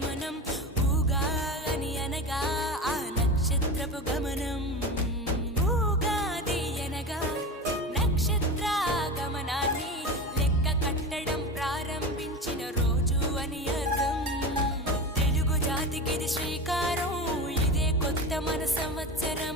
గమనం ఊగా అని అనగా ఆ నక్షత్రపు గమనం ఊగాది అనగా నక్షత్ర గమనాన్ని లెక్క కట్టడం ప్రారంభించిన రోజు అని అర్థం తెలుగు జాతికిది శ్రీకారం ఇదే కొత్త మన సంవత్సరం